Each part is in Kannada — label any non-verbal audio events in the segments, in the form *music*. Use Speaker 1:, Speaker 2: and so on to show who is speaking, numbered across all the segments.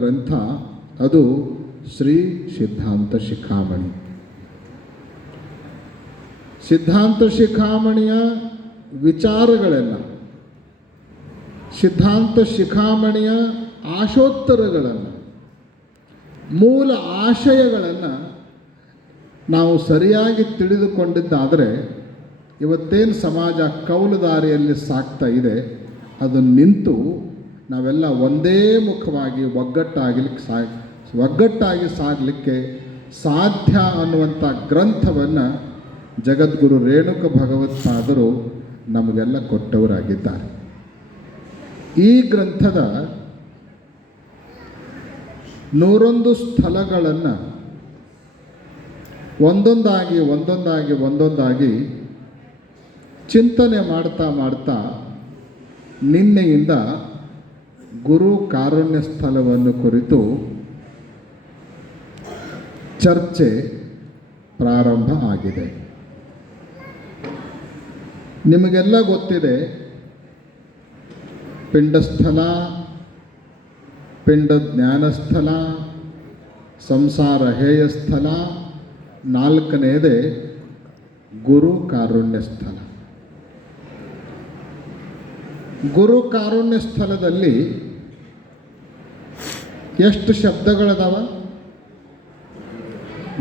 Speaker 1: ಗ್ರಂಥ, ಅದು ಶ್ರೀ ಸಿದ್ಧಾಂತ ಶಿಖಾಮಣಿ. ಸಿದ್ಧಾಂತ ಶಿಖಾಮಣಿಯ ವಿಚಾರಗಳೆಲ್ಲ, ಸಿದ್ಧಾಂತ ಶಿಖಾಮಣಿಯ ಆಶೋತ್ತರಗಳನ್ನು, ಮೂಲ ಆಶಯಗಳನ್ನು ನಾವು ಸರಿಯಾಗಿ ತಿಳಿದುಕೊಂಡಿದ್ದಾದರೆ ಇವತ್ತೇನು ಸಮಾಜ ಕೌಲುದಾರಿಯಲ್ಲಿ ಸಾಕ್ತಾ ಇದೆ, ಅದು ನಿಂತು ನಾವೆಲ್ಲ ಒಂದೇ ಮುಖವಾಗಿ ಒಗ್ಗಟ್ಟಾಗಲಿಕ್ಕೆ ಸಾ ಒಗ್ಗಟ್ಟಾಗಿ ಸಾಗಲಿಕ್ಕೆ ಸಾಧ್ಯ ಅನ್ನುವಂಥ ಗ್ರಂಥವನ್ನು ಜಗದ್ಗುರು ರೇಣುಕ ಭಗವತ್ಪಾದರು ನಮಗೆಲ್ಲ ಕೊಟ್ಟವರಾಗಿದ್ದಾರೆ. ಈ ಗ್ರಂಥದ ನೂರೊಂದು ಸ್ಥಳಗಳನ್ನು ಒಂದೊಂದಾಗಿ ಒಂದೊಂದಾಗಿ ಒಂದೊಂದಾಗಿ ಚಿಂತನೆ ಮಾಡ್ತಾ ಮಾಡ್ತಾ ನಿನ್ನೆಯಿಂದ ಗುರು ಕಾರುಣ್ಯ ಸ್ಥಳವನ್ನು ಕುರಿತು ಚರ್ಚೆ ಪ್ರಾರಂಭ ಆಗಿದೆ. ನಿಮಗೆಲ್ಲ ಗೊತ್ತಿದೆ, ಪಿಂಡಸ್ಥಲ, ಪಿಂಡ ಜ್ಞಾನಸ್ಥಲ, ಸಂಸಾರ ಹೇಯಸ್ಥಲ ನಾಲ್ಕನೆಯದೇ ಗುರು ಕಾರುಣ್ಯ ಸ್ಥಳ. ಗುರು ಕಾರುಣ್ಯ ಸ್ಥಳದಲ್ಲಿ ಎಷ್ಟು ಶಬ್ದಗಳದಾವ?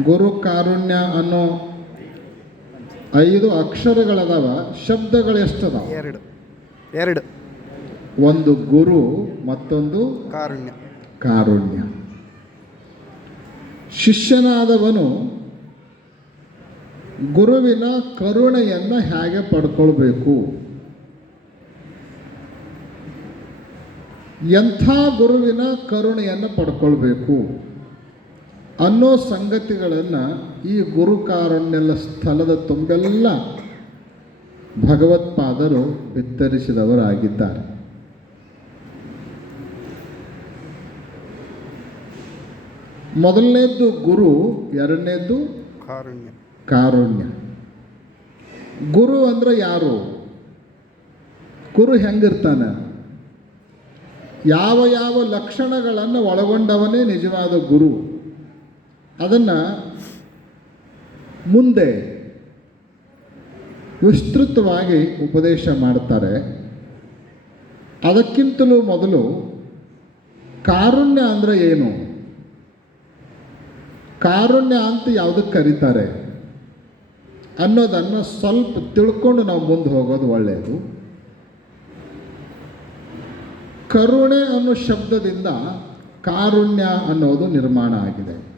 Speaker 1: ಗುರು ಕಾರುಣ್ಯ ಅನ್ನೋ ಐದು ಅಕ್ಷರಗಳದಾವ ಶಬ್ದಗಳು ಎಷ್ಟದಾವ?
Speaker 2: ಎರಡು. ಎರಡು.
Speaker 1: ಒಂದು ಗುರು ಮತ್ತೊಂದು
Speaker 2: ಕಾರುಣ್ಯ.
Speaker 1: ಕಾರುಣ್ಯ. ಶಿಷ್ಯನಾದವನು ಗುರುವಿನ ಕರುಣೆಯನ್ನು ಹೇಗೆ ಪಡ್ಕೊಳ್ಬೇಕು? ಎಂಥ ಗುರುವಿನ ಕರುಣೆಯನ್ನು ಪಡ್ಕೊಳ್ಬೇಕು ಅನ್ನೋ ಸಂಗತಿಗಳನ್ನು ಈ ಗುರು ಕಾರುಣ್ಯಲ ಸ್ಥಳದ ತುಂಬೆಲ್ಲ ಭಗವತ್ಪಾದರು ಬಿತ್ತರಿಸಿದವರಾಗಿದ್ದಾರೆ. ಮೊದಲನೇದ್ದು ಗುರು ಎರಡನೇದ್ದು
Speaker 2: ಕಾರುಣ್ಯ.
Speaker 1: ಕಾರುಣ್ಯ. ಗುರು ಅಂದ್ರೆ ಯಾರು? ಗುರು ಹೆಂಗಿರ್ತಾನೆ? ಯಾವ ಯಾವ ಲಕ್ಷಣಗಳನ್ನು ಒಳಗೊಂಡವನೇ ನಿಜವಾದ ಗುರು? ಅದನ್ನು ಮುಂದೆ ವಿಸ್ತೃತವಾಗಿ ಉಪದೇಶ ಮಾಡ್ತಾರೆ. ಅದಕ್ಕಿಂತಲೂ ಮೊದಲು ಕಾರುಣ್ಯ ಅಂದರೆ ಏನು? ಕಾರುಣ್ಯ ಅಂತ ಯಾವುದಕ್ಕೆ ಕರೀತಾರೆ? ಅನ್ನೋದನ್ನು ಸ್ವಲ್ಪ ತಿಳ್ಕೊಂಡು ನಾವು ಮುಂದೆ ಹೋಗೋದು ಒಳ್ಳೆಯದು ಕರುಣೆ ಅನ್ನೋ ಶಬ್ದದಿಂದ ಕಾರುಣ್ಯ ಅನ್ನೋದು ನಿರ್ಮಾಣ ಆಗಿದೆ.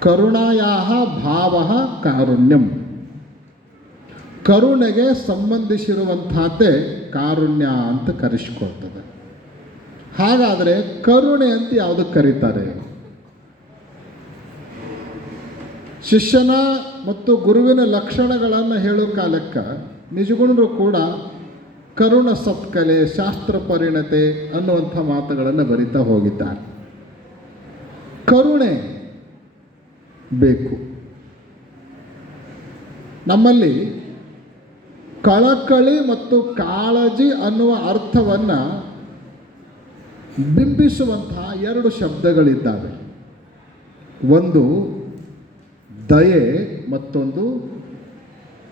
Speaker 1: ಕರುಣಾಯಾಹ ಭಾವ ಕಾರುಣ್ಯಂ. ಕರುಣೆಗೆ ಸಂಬಂಧಿಸಿರುವಂತಹದ್ದೇ ಕಾರುಣ್ಯ ಅಂತ ಕರೆಸಿಕೊಳ್ತದೆ. ಹಾಗಾದರೆ ಕರುಣೆ ಅಂತ ಯಾವುದಕ್ಕೆ ಕರೀತಾರೆ? ಶಿಷ್ಯನ ಮತ್ತು ಗುರುವಿನ ಲಕ್ಷಣಗಳನ್ನು ಹೇಳೋ ಕಾಲಕ್ಕೆ ನಿಜಗುಣರು ಕೂಡ ಕರುಣ ಸತ್ಕಲೆ ಶಾಸ್ತ್ರ ಪರಿಣತೆ ಅನ್ನುವಂಥ ಮಾತುಗಳನ್ನು ಬರಿತಾ ಹೋಗಿದ್ದಾರೆ. ಕರುಣೆ ಬೇಕು. ನಮ್ಮಲ್ಲಿ ಕಳಕಳಿ ಮತ್ತು ಕಾಳಜಿ ಅನ್ನುವ ಅರ್ಥವನ್ನು ಬಿಂಬಿಸುವಂತಹ ಎರಡು ಶಬ್ದಗಳಿದ್ದಾವೆ. ಒಂದು ದಯೆ ಮತ್ತೊಂದು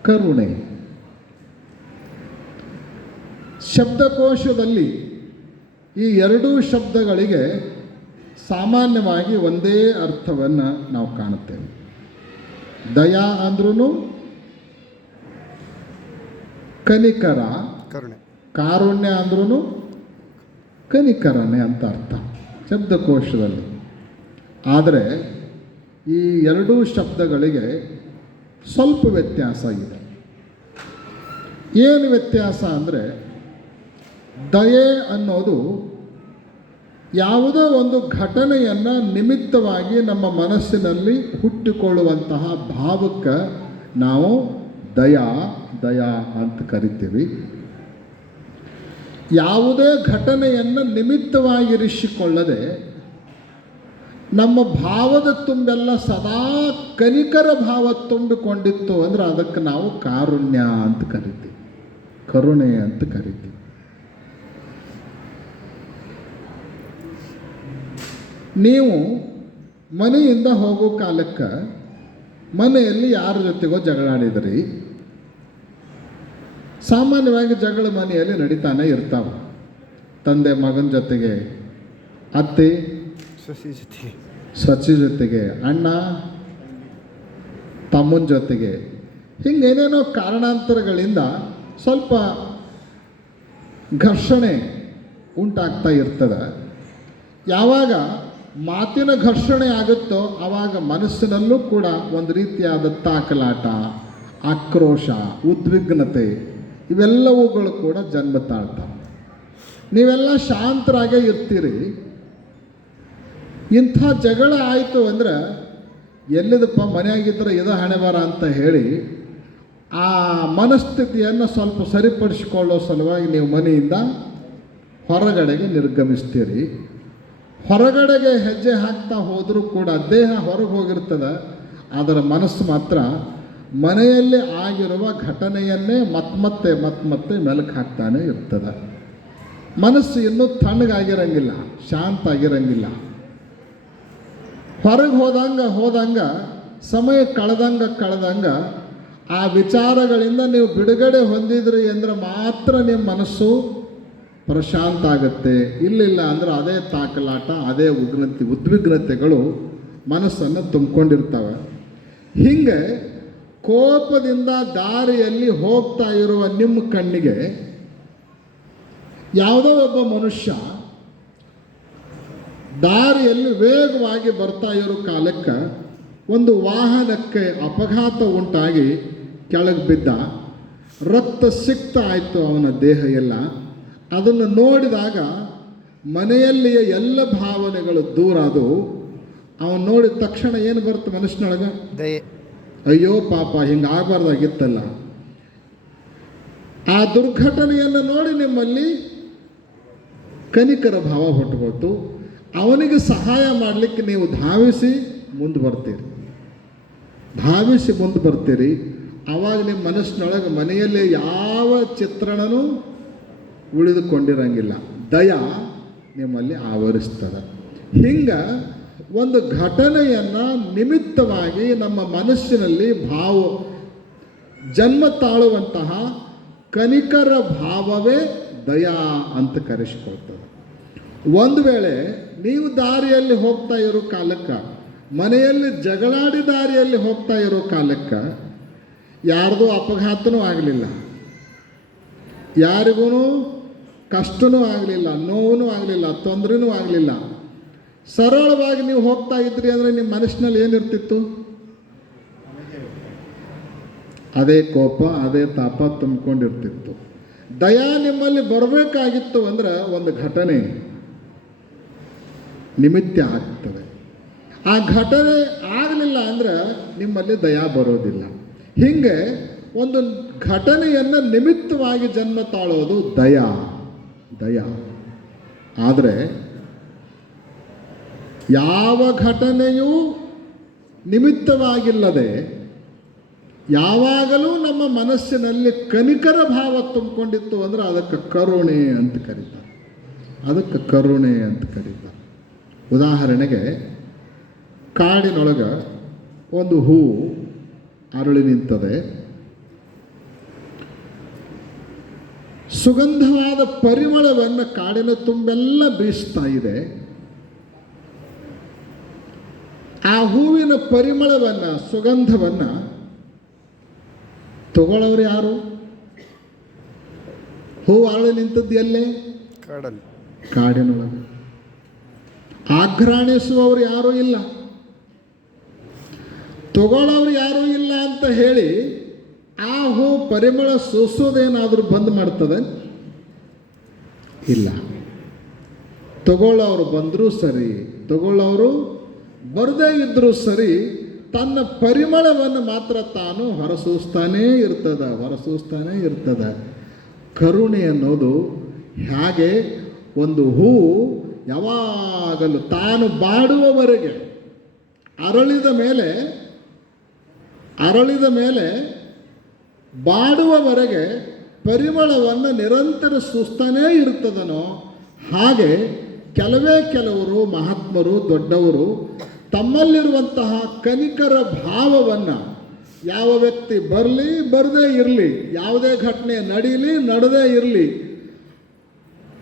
Speaker 1: ಕರುಣೆ. ಶಬ್ದಕೋಶದಲ್ಲಿ ಈ ಎರಡೂ ಶಬ್ದಗಳಿಗೆ ಸಾಮಾನ್ಯವಾಗಿ ಒಂದೇ ಅರ್ಥವನ್ನು ನಾವು ಕಾಣುತ್ತೇವೆ. ದಯಾ ಅಂದ್ರೂ ಕನಿಕರ.
Speaker 2: ಕರುಣೆ.
Speaker 1: ಕಾರುಣ್ಯ ಅಂದ್ರೂ ಕನಿಕರನೇ ಅಂತ ಅರ್ಥ ಶಬ್ದಕೋಶದಲ್ಲಿ. ಆದರೆ ಈ ಎರಡೂ ಶಬ್ದಗಳಿಗೆ ಸ್ವಲ್ಪ ವ್ಯತ್ಯಾಸ ಇದೆ. ಏನು ವ್ಯತ್ಯಾಸ ಅಂದರೆ ದಯೆ ಅನ್ನೋದು ಯಾವುದೋ ಒಂದು ಘಟನೆಯನ್ನು ನಿಮಿತ್ತವಾಗಿ ನಮ್ಮ ಮನಸ್ಸಿನಲ್ಲಿ ಹುಟ್ಟಿಕೊಳ್ಳುವಂತಹ ಭಾವಕ್ಕೆ ನಾವು ದಯಾ ದಯಾ ಅಂತ ಕರಿತೀವಿ. ಯಾವುದೇ ಘಟನೆಯನ್ನು ನಿಮಿತ್ತವಾಗಿರಿಸಿಕೊಳ್ಳದೆ ನಮ್ಮ ಭಾವದ ತುಂಬೆಲ್ಲ ಸದಾ ಕನಿಕರ ಭಾವ ತುಂಬಿಕೊಂಡಿತ್ತು ಅಂದರೆ ಅದಕ್ಕೆ ನಾವು ಕಾರುಣ್ಯ ಅಂತ ಕರಿತೀವಿ. ಕರುಣೆ ಅಂತ ಕರಿತೀವಿ. ನೀವು ಮನೆಯಿಂದ ಹೋಗೋ ಕಾಲಕ್ಕೆ ಮನೆಯಲ್ಲಿ ಯಾರ ಜೊತೆಗೋ ಜಗಳಾಡಿದ್ರಿ ಸಾಮಾನ್ಯವಾಗಿ ಜಗಳ ಮನೆಯಲ್ಲಿ ನಡೀತಾನೆ ಇರ್ತಾವೆ. ತಂದೆ ಮಗನ ಜೊತೆಗೆ ಅತ್ತೆ
Speaker 2: ಸಸಿ ಜೊತೆಗೆ.
Speaker 1: ಸಚಿ ಜೊತೆಗೆ ಅಣ್ಣ ತಮ್ಮನ ಜೊತೆಗೆ. ಹಿಂಗೇನೇನೋ ಕಾರಣಾಂತರಗಳಿಂದ ಸ್ವಲ್ಪ ಘರ್ಷಣೆ ಉಂಟಾಗ್ತಾ ಇರ್ತದೆ. ಯಾವಾಗ ಮಾತಿನ ಘರ್ಷಣೆ ಆಗುತ್ತೋ, ಆವಾಗ ಮನಸ್ಸಿನಲ್ಲೂ ಕೂಡ ಒಂದು ರೀತಿಯಾದ ತಾಕಲಾಟ, ಆಕ್ರೋಶ, ಉದ್ವಿಗ್ನತೆ, ಇವೆಲ್ಲವುಗಳು ಕೂಡ ಜನ್ಮ ತಾಳ್ತಾವೆ. ನೀವೆಲ್ಲ ಶಾಂತರಾಗೇ ಇರ್ತೀರಿ. ಇಂಥ ಜಗಳ ಆಯಿತು ಅಂದ್ರೆ ಎಲ್ಲಿದಪ್ಪ ಮನೆಯಾಗಿದ್ದರೆ ಇದು ಹಣೆ ಬರ ಅಂತ ಹೇಳಿ ಆ ಮನಸ್ಥಿತಿಯನ್ನು ಸ್ವಲ್ಪ ಸರಿಪಡಿಸಿಕೊಳ್ಳೋ ಸಲುವಾಗಿ ನೀವು ಮನೆಯಿಂದ ಹೊರಗಡೆಗೆ ನಿರ್ಗಮಿಸ್ತೀರಿ. ಹೊರಗಡೆಗೆ ಹೆಜ್ಜೆ ಹಾಕ್ತಾ ಹೋದರೂ ಕೂಡ ದೇಹ ಹೊರಗೆ ಹೋಗಿರ್ತದೆ. ಅದರ ಮನಸ್ಸು ಮಾತ್ರ ಮನೆಯಲ್ಲಿ ಆಗಿರುವ ಘಟನೆಯನ್ನೇ ಮತ್ಮತ್ತೆ ಮತ್ಮತ್ತೆ ಮೆಲುಕು ಹಾಕ್ತಾನೆ ಇರ್ತದೆ. ಮನಸ್ಸು ಇನ್ನೂ ತಣ್ಣಗಾಗಿರಂಗಿಲ್ಲ ಶಾಂತ ಆಗಿರಂಗಿಲ್ಲ. ಹೊರಗೆ ಹೋದಂಗೆ ಹೋದಂಗೆ, ಸಮಯ ಕಳೆದಂಗ ಕಳೆದಂಗ ಆ ವಿಚಾರಗಳಿಂದ ನೀವು ಬಿಡುಗಡೆ ಹೊಂದಿದ್ರಿ ಅಂದರೆ ಮಾತ್ರ ನಿಮ್ಮ ಮನಸ್ಸು ಪ್ರಶಾಂತ ಆಗುತ್ತೆ. ಇಲ್ಲಿಲ್ಲ ಅಂದ್ರೆ ಅದೇ ತಾಕಲಾಟ, ಅದೇ ಉಗ್ನತೆ ಉದ್ವಿಗ್ನತೆಗಳು ಮನಸ್ಸನ್ನು ತುಂಬಿಕೊಂಡಿರ್ತವೆ. ಹೀಗೆ ಕೋಪದಿಂದ ದಾರಿಯಲ್ಲಿ ಹೋಗ್ತಾ ಇರುವ ನಿಮ್ಮ ಕಣ್ಣಿಗೆ ಯಾವುದೋ ಒಬ್ಬ ಮನುಷ್ಯ ದಾರಿಯಲ್ಲಿ ವೇಗವಾಗಿ ಬರ್ತಾ ಇರೋ ಕಾಲಕ್ಕೆ ಒಂದು ವಾಹನಕ್ಕೆ ಅಪಘಾತ ಉಂಟಾಗಿ ಕೆಳಗೆ ಬಿದ್ದ. ರಕ್ತ ಸಿಕ್ತ ಆಯಿತು ಅವನ ದೇಹ ಎಲ್ಲ. ಅದನ್ನು ನೋಡಿದಾಗ ಮನೆಯಲ್ಲಿಯ ಎಲ್ಲ ಭಾವನೆಗಳು ದೂರ ಅದು ಅವನು ನೋಡಿದ ತಕ್ಷಣ ಏನು ಬರುತ್ತೆ ಮನುಷ್ಯನೊಳಗೆ?
Speaker 2: ದಯೆ.
Speaker 1: ಅಯ್ಯೋ ಪಾಪ ಹಿಂಗೆ ಆಗಬಾರ್ದಾಗಿತ್ತಲ್ಲ. ಆ ದುರ್ಘಟನೆಯನ್ನು ನೋಡಿ ನಿಮ್ಮಲ್ಲಿ ಕನಿಕರ ಭಾವ ಹೊಟ್ಟುಕೊಟ್ಟು ಅವನಿಗೆ ಸಹಾಯ ಮಾಡಲಿಕ್ಕೆ ನೀವು ಧಾವಿಸಿ ಮುಂದೆ ಬರ್ತೀರಿ. ಧಾವಿಸಿ ಮುಂದೆ ಬರ್ತೀರಿ. ಆವಾಗ ನಿಮ್ಮ ಮನಸ್ಸಿನೊಳಗೆ ಮನೆಯಲ್ಲಿ ಯಾವ ಚಿತ್ರಣನೂ ಉಳಿದುಕೊಂಡಿರಂಗಿಲ್ಲ. ದಯ ನಿಮ್ಮಲ್ಲಿ ಆವರಿಸ್ತದೆ. ಹಿಂಗೆ ಒಂದು ಘಟನೆಯನ್ನು ನಿಮಿತ್ತವಾಗಿ ನಮ್ಮ ಮನಸ್ಸಿನಲ್ಲಿ ಭಾವ, ಜನ್ಮ ತಾಳುವಂತಹ ಕನಿಕರ ಭಾವವೇ ದಯಾ ಅಂತ ಕರೆಸಿಕೊಳ್ತದೆ. ಒಂದು ವೇಳೆ ನೀವು ದಾರಿಯಲ್ಲಿ ಹೋಗ್ತಾ ಇರೋ ಕಾಲಕ್ಕೆ, ಮನೆಯಲ್ಲಿ ಜಗಳಾಡಿ ದಾರಿಯಲ್ಲಿ ಹೋಗ್ತಾ ಇರೋ ಕಾಲಕ್ಕೆ, ಯಾರ್ದೂ ಅಪಘಾತನೂ ಆಗಲಿಲ್ಲ. ಯಾರಿಗೂ ಕಷ್ಟನೂ ಆಗಲಿಲ್ಲ, ನೋವು ಆಗಲಿಲ್ಲ, ತೊಂದರೆನೂ ಆಗಲಿಲ್ಲ. ಸರಳವಾಗಿ ನೀವು ಹೋಗ್ತಾ ಇದ್ರಿ ಅಂದರೆ ನಿಮ್ಮ ಮನಸ್ಸಿನಲ್ಲಿ ಏನಿರ್ತಿತ್ತು? ಅದೇ ಕೋಪ, ಅದೇ ತಾಪ ತುಂಬಿಕೊಂಡಿರ್ತಿತ್ತು. ದಯಾ ನಿಮ್ಮಲ್ಲಿ ಬರಬೇಕಾಗಿತ್ತು ಅಂದ್ರೆ ಒಂದು ಘಟನೆ ನಿಮಿತ್ತ ಆಗ್ತದೆ. ಆ ಘಟನೆ ಆಗಲಿಲ್ಲ ಅಂದ್ರೆ ನಿಮ್ಮಲ್ಲಿ ದಯಾ ಬರೋದಿಲ್ಲ. ಹಿಂಗೆ ಒಂದು ಘಟನೆಯನ್ನು ನಿಮಿತ್ತವಾಗಿ ಜನ್ಮ ತಾಳೋದು ದಯಾ. ದಯಾ. ಆದರೆ ಯಾವ ಘಟನೆಯೂ ನಿಮಿತ್ತವಾಗಿಲ್ಲದೆ ಯಾವಾಗಲೂ ನಮ್ಮ ಮನಸ್ಸಿನಲ್ಲಿ ಕನಿಕರ ಭಾವ ತುಂಬಿಕೊಂಡಿತ್ತು ಅಂದರೆ ಅದಕ್ಕೆ ಕರುಣೆ ಅಂತ ಕರೀತಾರೆ. ಅದಕ್ಕೆ ಕರುಣೆ ಅಂತ ಕರೀತಾರೆ. ಉದಾಹರಣೆಗೆ ಕಾಡಿನೊಳಗೆ ಒಂದು ಹೂವು ಅರಳಿ ನಿಂತದೆ. ಸುಗಂಧವಾದ ಪರಿಮಳವನ್ನು ಕಾಡಿನ ತುಂಬೆಲ್ಲ ಬೀಸ್ತಾ ಇದೆ. ಆ ಹೂವಿನ ಪರಿಮಳವನ್ನು ಸುಗಂಧವನ್ನು ತಗೊಳ್ಳೋರು ಯಾರು? ಹೂ ಅರಳಿ ನಿಂತದ್ದು ಎಲ್ಲೇ?
Speaker 2: ಕಾಡಲ್ಲಿ.
Speaker 1: ಕಾಡಿನೊಳಗೆ. ಆಘ್ರಾಣಿಸುವವರು ಯಾರೂ ಇಲ್ಲ. ತಗೊಳ್ಳೋರು ಯಾರೂ ಇಲ್ಲ ಅಂತ ಹೇಳಿ ಆ ಹೂ ಪರಿಮಳ ಸೋಸೋದೇನಾದರೂ ಬಂದ್ ಮಾಡ್ತದೆ? ಇಲ್ಲ. ತಗೊಳ್ಳೋರು ಬಂದರೂ ಸರಿ, ತಗೊಳ್ಳೋರು ಬರದೇ ಇದ್ದರೂ ಸರಿ, ತನ್ನ ಪರಿಮಳವನ್ನು ಮಾತ್ರ ತಾನು ಹೊರಸೂಸ್ತಾನೇ ಇರ್ತದ ಹೊರಸೂಸ್ತಾನೇ ಇರ್ತದ. ಕರುಣೆ ಅನ್ನೋದು ಹೇಗೆ ಒಂದು ಹೂ ಯಾವಾಗಲೂ ತಾನು ಬಾಡುವವರೆಗೆ ಅರಳಿದ ಮೇಲೆ ಅರಳಿದ ಮೇಲೆ ಬಾಡುವವರೆಗೆ ಪರಿಮಳವನ್ನು ನಿರಂತರ ಸುಸ್ತಾನೇ ಇರ್ತದನೋ ಹಾಗೆ ಕೆಲವೇ ಕೆಲವರು ಮಹಾತ್ಮರು ದೊಡ್ಡವರು ತಮ್ಮಲ್ಲಿರುವಂತಹ ಕನಿಕರ ಭಾವವನ್ನು ಯಾವ ವ್ಯಕ್ತಿ ಬರಲಿ ಬರದೇ ಇರಲಿ, ಯಾವುದೇ ಘಟನೆ ನಡೀಲಿ ನಡೆದೇ ಇರಲಿ,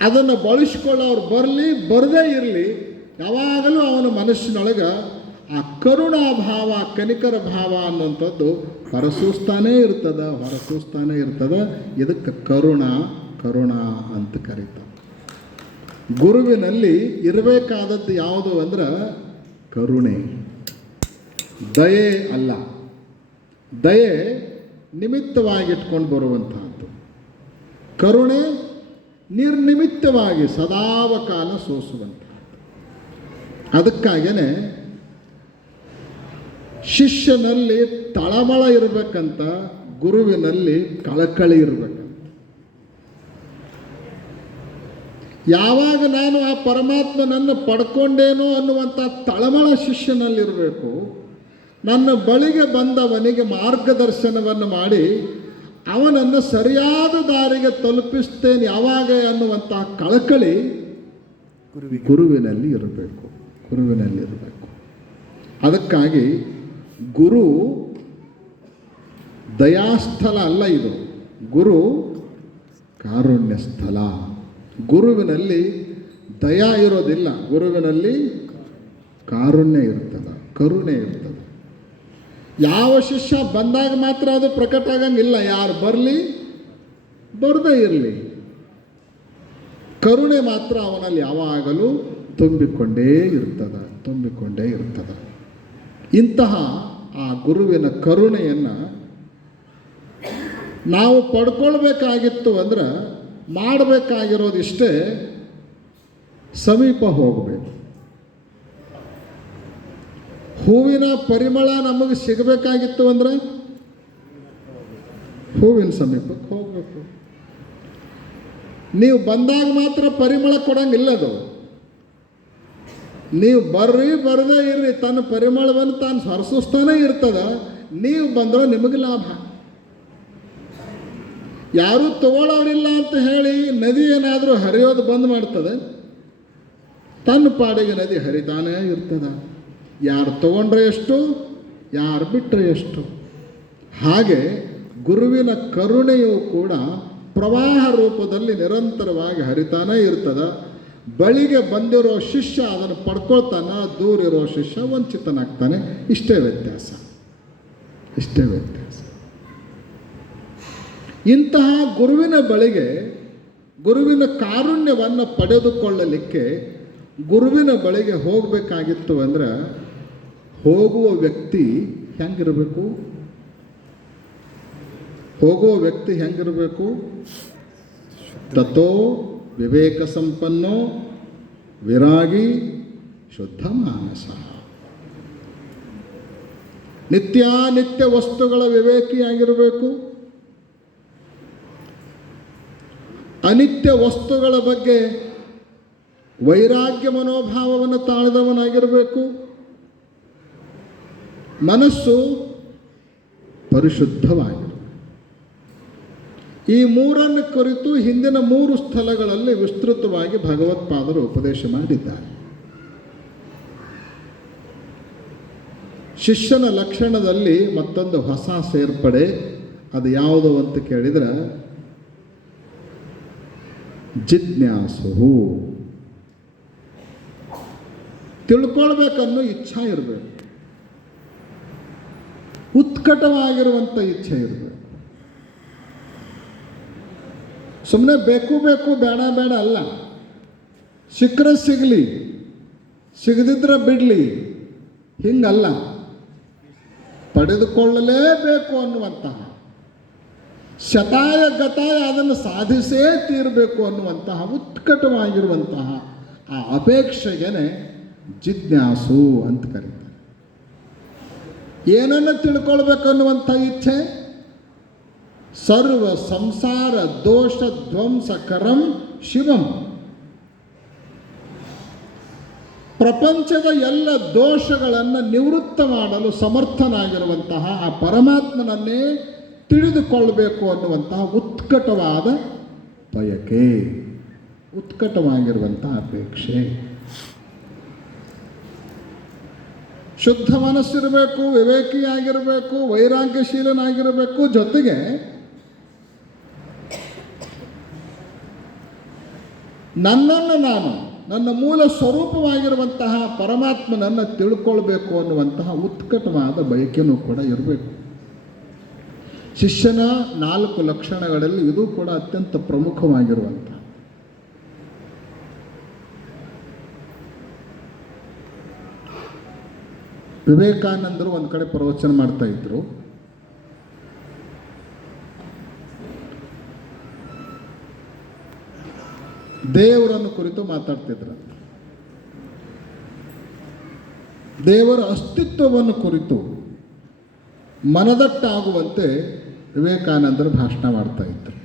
Speaker 1: ಅದನ್ನು ಬಳಸ್ಕೊಳ್ಳೋರು ಬರಲಿ ಬರದೇ ಇರಲಿ, ಯಾವಾಗಲೂ ಅವನ ಮನಸ್ಸಿನೊಳಗೆ ಆ ಕರುಣಾ ಭಾವ, ಕನಿಕರ ಭಾವ ಅನ್ನುವಂಥದ್ದು ಹೊರಸೂಸ್ತಾನೇ ಇರ್ತದೆ ಹೊರಸೂಸ್ತಾನೇ ಇರ್ತದೆ. ಇದಕ್ಕೆ ಕರುಣ? ಕರುಣ ಅಂತ ಕರೀತಾರೆ. ಗುರುವಿನಲ್ಲಿ ಇರಬೇಕಾದದ್ದು ಯಾವುದು ಅಂದ್ರೆ ಕರುಣೆ. ದಯೆ ಅಲ್ಲ. ದಯೆ ನಿಮಿತ್ತವಾಗಿಟ್ಕೊಂಡು ಬರುವಂತಹದ್ದು. ಕರುಣೆ ನಿರ್ನಿಮಿತ್ತವಾಗಿ ಸದಾವಕಾಲ ಸೋಸುವಂಥದ್ದು ಅದಕ್ಕಾಗೇ ಶಿಷ್ಯನಲ್ಲಿ ತಳಮಳ ಇರಬೇಕಂತ ಗುರುವಿನಲ್ಲಿ ಕಳಕಳಿ ಇರಬೇಕಂತ. ಯಾವಾಗ ನಾನು ಆ ಪರಮಾತ್ಮನನ್ನು ಪಡ್ಕೊಂಡೇನೋ ಅನ್ನುವಂಥ ತಳಮಳ ಶಿಷ್ಯನಲ್ಲಿರಬೇಕು, ನನ್ನ ಬಳಿಗೆ ಬಂದವನಿಗೆ ಮಾರ್ಗದರ್ಶನವನ್ನು ಮಾಡಿ ಅವನನ್ನು ಸರಿಯಾದ ದಾರಿಗೆ ತಲುಪಿಸ್ತೇನೆ ಯಾವಾಗ ಅನ್ನುವಂಥ ಕಳಕಳಿ ಗುರುವಿನಲ್ಲಿ ಇರಬೇಕು ಗುರುವಿನಲ್ಲಿ ಇರಬೇಕು ಅದಕ್ಕಾಗಿ ಗುರು ದಯಾಸ್ಥಲ ಅಲ್ಲ ಇದು. ಗುರು ಕಾರುಣ್ಯ ಸ್ಥಳ ಗುರುವಿನಲ್ಲಿ ದಯಾ ಇರೋದಿಲ್ಲ. ಗುರುವಿನಲ್ಲಿ ಕಾರುಣ್ಯ ಇರ್ತದೆ, ಕರುಣೆ ಇರ್ತದೆ. ಯಾವ ಶಿಷ್ಯ ಬಂದಾಗ ಮಾತ್ರ ಅದು ಪ್ರಕಟ ಆಗಂಗಿಲ್ಲ. ಯಾರು ಬರಲಿ, ಬರದೇ ಇರಲಿ. ಕರುಣೆ ಮಾತ್ರ ಅವನಲ್ಲಿ ಯಾವಾಗಲೂ ತುಂಬಿಕೊಂಡೇ ಇರ್ತದೆ ತುಂಬಿಕೊಂಡೇ ಇರ್ತದೆ. ಇಂತಹ ಆ ಗುರುವಿನ ಕರುಣೆಯನ್ನು ನಾವು ಪಡ್ಕೊಳ್ಬೇಕಾಗಿತ್ತು ಅಂದ್ರೆ ಮಾಡಬೇಕಾಗಿರೋದಿಷ್ಟೇ ಸಮೀಪ ಹೋಗಬೇಕು. ಹೂವಿನ ಪರಿಮಳ ನಮಗೆ ಸಿಗಬೇಕಾಗಿತ್ತು ಅಂದ್ರೆ ಹೂವಿನ ಸಮೀಪಕ್ಕೆ ಹೋಗಬೇಕು. ನೀವು ಬಂದಾಗ ಮಾತ್ರ ಪರಿಮಳ ಕೊಡಂಗಿಲ್ಲ ಅದು. ನೀವು ಬರ್ರಿ ಬರದೇ ಇರ್ರಿ, ತನ್ನ ಪರಿಮಳವನ್ನು ತಾನು ಹೊರಸೂಸ್ತಾನೆ ಇರ್ತದ, ನೀವು ಬಂದ್ರೆ ನಿಮಗೆ ಲಾಭ. ಯಾರೂ ತಗೊಳ್ಳೋರಿಲ್ಲ ಅಂತ ಹೇಳಿ ನದಿ ಏನಾದರೂ ಹರಿಯೋದು ಬಂದ್ ಮಾಡ್ತದೆ, ತನ್ನ ಪಾಡಿಗೆ ನದಿ ಹರಿತಾನೇ ಇರ್ತದ. ಯಾರು ತಗೊಂಡ್ರೆ ಎಷ್ಟು, ಯಾರು ಬಿಟ್ಟರೆ ಎಷ್ಟು. ಹಾಗೆ ಗುರುವಿನ ಕರುಣೆಯು ಕೂಡ ಪ್ರವಾಹ ರೂಪದಲ್ಲಿ ನಿರಂತರವಾಗಿ ಹರಿತಾನೇ ಇರ್ತದ. ಬಳಿಗೆ ಬಂದಿರೋ ಶಿಷ್ಯ ಅದನ್ನು ಪಡ್ಕೊಳ್ತಾನೆ, ದೂರ ಇರೋ ಶಿಷ್ಯ ವಂಚಿತನಾಗ್ತಾನೆ. ಇಷ್ಟೇ ವ್ಯತ್ಯಾಸ. ಇಷ್ಟೇ ವ್ಯತ್ಯಾಸ. ಇಂತಹ ಗುರುವಿನ ಬಳಿಗೆ ಗುರುವಿನ ಕಾರುಣ್ಯವನ್ನು ಪಡೆದುಕೊಳ್ಳಲಿಕ್ಕೆ ಗುರುವಿನ ಬಳಿಗೆ ಹೋಗಬೇಕಾಗಿತ್ತು ಅಂದ್ರೆ ಹೋಗುವ ವ್ಯಕ್ತಿ ಹೆಂಗಿರಬೇಕು? ಹೋಗುವ ವ್ಯಕ್ತಿ ಹೆಂಗಿರಬೇಕು? ತಥೋ ವಿವೇಕ ಸಂಪನ್ನೋ ವಿರಾಗಿ ಶುದ್ಧ ಮಾನಸ. ನಿತ್ಯಾನಿತ್ಯ ವಸ್ತುಗಳ ವಿವೇಕಿಯಾಗಿರಬೇಕು. ಅನಿತ್ಯ ವಸ್ತುಗಳ ಬಗ್ಗೆ ವೈರಾಗ್ಯ ಮನೋಭಾವವನ್ನು ತಾಳಿದವನಾಗಿರಬೇಕು. ಮನಸ್ಸು ಪರಿಶುದ್ಧವಾಗಿರಬೇಕು ಈ ಮೂರನ್ನು ಕುರಿತು ಹಿಂದಿನ ಮೂರು ಸ್ಥಳಗಳಲ್ಲಿ ವಿಸ್ತೃತವಾಗಿ ಭಗವತ್ಪಾದರು ಉಪದೇಶ ಮಾಡಿದ್ದಾರೆ. ಶಿಷ್ಯನ ಲಕ್ಷಣದಲ್ಲಿ ಮತ್ತೊಂದು ಹೊಸ ಸೇರ್ಪಡೆ, ಅದು ಯಾವುದು ಅಂತ ಕೇಳಿದ್ರೆ ಜಿಜ್ಞಾಸು ತಿಳ್ಕೊಳ್ಬೇಕನ್ನೋ ಇಚ್ಛಾ ಇರಬೇಕು. ಉತ್ಕಟವಾಗಿರುವಂಥ ಇಚ್ಛೆ ಇರಬೇಕು. ಸುಮ್ಮನೆ ಬೇಕು ಬೇಕು ಬೇಡ ಬೇಡ ಅಲ್ಲ. ಸಿಕ್ಕರೆ ಸಿಗಲಿ, ಸಿಗದಿದ್ರೆ ಬಿಡಲಿ, ಹಿಂಗಲ್ಲ. ಪಡೆದುಕೊಳ್ಳಲೇಬೇಕು ಅನ್ನುವಂತಹ ಶತಾಯ ಗತಾಯ ಅದನ್ನು ಸಾಧಿಸೇ ತೀರಬೇಕು ಅನ್ನುವಂತಹ ಉತ್ಕಟವಾಗಿರುವಂತಹ ಆ ಅಪೇಕ್ಷೆಗೆನೆ ಜಿಜ್ಞಾಸು ಅಂತ ಕರೀತಾರೆ. ಏನನ್ನು ತಿಳ್ಕೊಳ್ಬೇಕನ್ನುವಂಥ ಇಚ್ಛೆ? ಸರ್ವ ಸಂಸಾರ ದೋಷ ಧ್ವಂಸಕರಂ ಶಿವಂ. ಪ್ರಪಂಚದ ಎಲ್ಲ ದೋಷಗಳನ್ನು ನಿವೃತ್ತ ಮಾಡಲು ಸಮರ್ಥನಾಗಿರುವಂತಹ ಆ ಪರಮಾತ್ಮನನ್ನೇ ತಿಳಿದುಕೊಳ್ಳಬೇಕು ಅನ್ನುವಂತಹ ಉತ್ಕಟವಾದ ಬಯಕೆ ಉತ್ಕಟವಾಗಿರುವಂಥ ಅಪೇಕ್ಷೆ. ಶುದ್ಧ ಮನಸ್ಸಿರಬೇಕು, ವಿವೇಕಿಯಾಗಿರಬೇಕು, ವೈರಾಗ್ಯಶೀಲನಾಗಿರಬೇಕು, ಜೊತೆಗೆ ನನ್ನನ್ನು ನಾನು, ನನ್ನ ಮೂಲ ಸ್ವರೂಪವಾಗಿರುವಂತಹ ಪರಮಾತ್ಮನನ್ನು ತಿಳ್ಕೊಳ್ಬೇಕು ಅನ್ನುವಂತಹ ಉತ್ಕಟವಾದ ಬಯಕೆಯೂ ಕೂಡ ಇರಬೇಕು. ಶಿಷ್ಯನ ನಾಲ್ಕು ಲಕ್ಷಣಗಳಲ್ಲಿ ಇದು ಕೂಡ ಅತ್ಯಂತ ಪ್ರಮುಖವಾಗಿರುವಂಥ ವಿವೇಕಾನಂದರು ಒಂದು ಕಡೆ ಪ್ರವಚನ ಮಾಡ್ತಾ ಇದ್ರು. ದೇವರನ್ನು ಕುರಿತು ಮಾತಾಡ್ತಿದ್ರು. ದೇವರ ಅಸ್ತಿತ್ವವನ್ನು ಕುರಿತು ಮನದಟ್ಟಾಗುವಂತೆ ವಿವೇಕಾನಂದರು ಭಾಷಣ ಮಾಡ್ತಾ ಇದ್ರು.